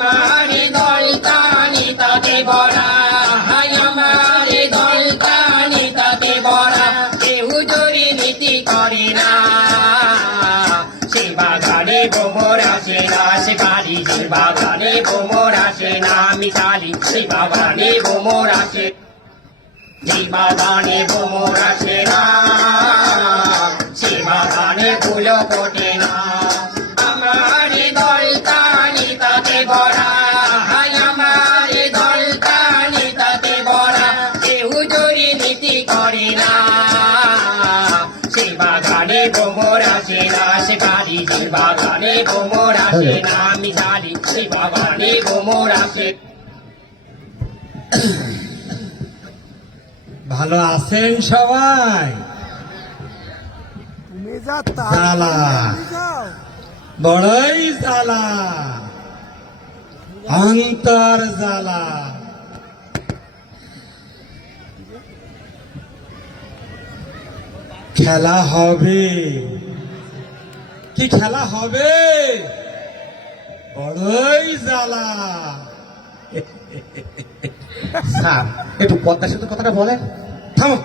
আমার দলটা নিতাতে ভরা হায় আমার দলটা নিতাতে ভরা কেউ না, সে না, সে বাড়ি বাগানে বোমর আসে না আমি কালি সে বাগানে বোমর আসে না বাগানে আসে না সে বাড়ি যে বাগানে বোমর আসে না আমি জানি সে বাগানে। বোমর আসে ভালো আছেন সবাই? জ্বালা। বড়ই জ্বালা। অন্তর জ্বালা। খেলা হবে। কি খেলা হবে? বড়ই জ্বালা। স্যার একটু পদ্মা সেতু কথাটা বলেন। থামো।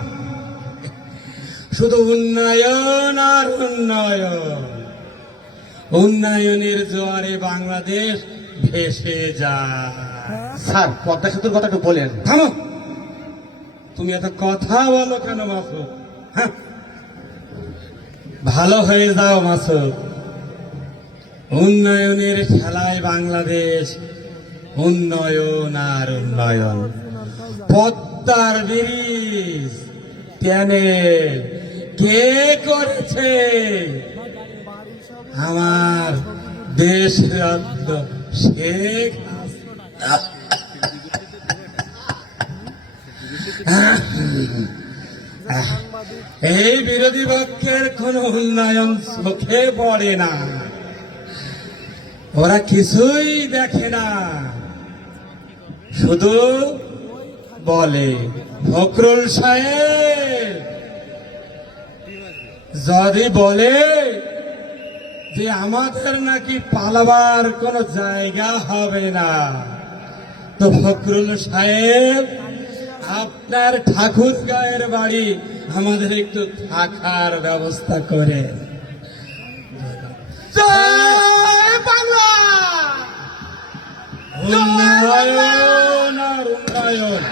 শুধু উন্নয়ন আর উন্নয়ন। উন্নয়নের জোয়ারে বাংলাদেশ ভেসে যায়। স্যার পদ্মা সেতুর কথাটা বলেন। থামো। তুমি এত কথা বলো কেন মাসুদ হ্যাঁ? ভালো হয়ে যাও, মাসুদ। উন্নয়নের খেলায় বাংলাদেশ উন্নয়ন আর উন্নয়ন। পদ্মার ব্রিজ টেনে কে করেছে? আমার দেশ রত্ন শেখ হাসিনা। এই বিরোধী পক্ষের কোন উন্নয়ন চোখে পড়ে না। ওরা কিছুই দেখে না। শুধু বলে, ফখরুল সাহেব, যদি বলে যে আমাদের নাকি পালাবার কোনো জায়গা হবে না, তো ফখরুল সাহেব আপনার ঠাকুর গায়ের বাড়ি আমাদের একটু থাকার ব্যবস্থা করে। উন্নয়ন আর উন্নয়ন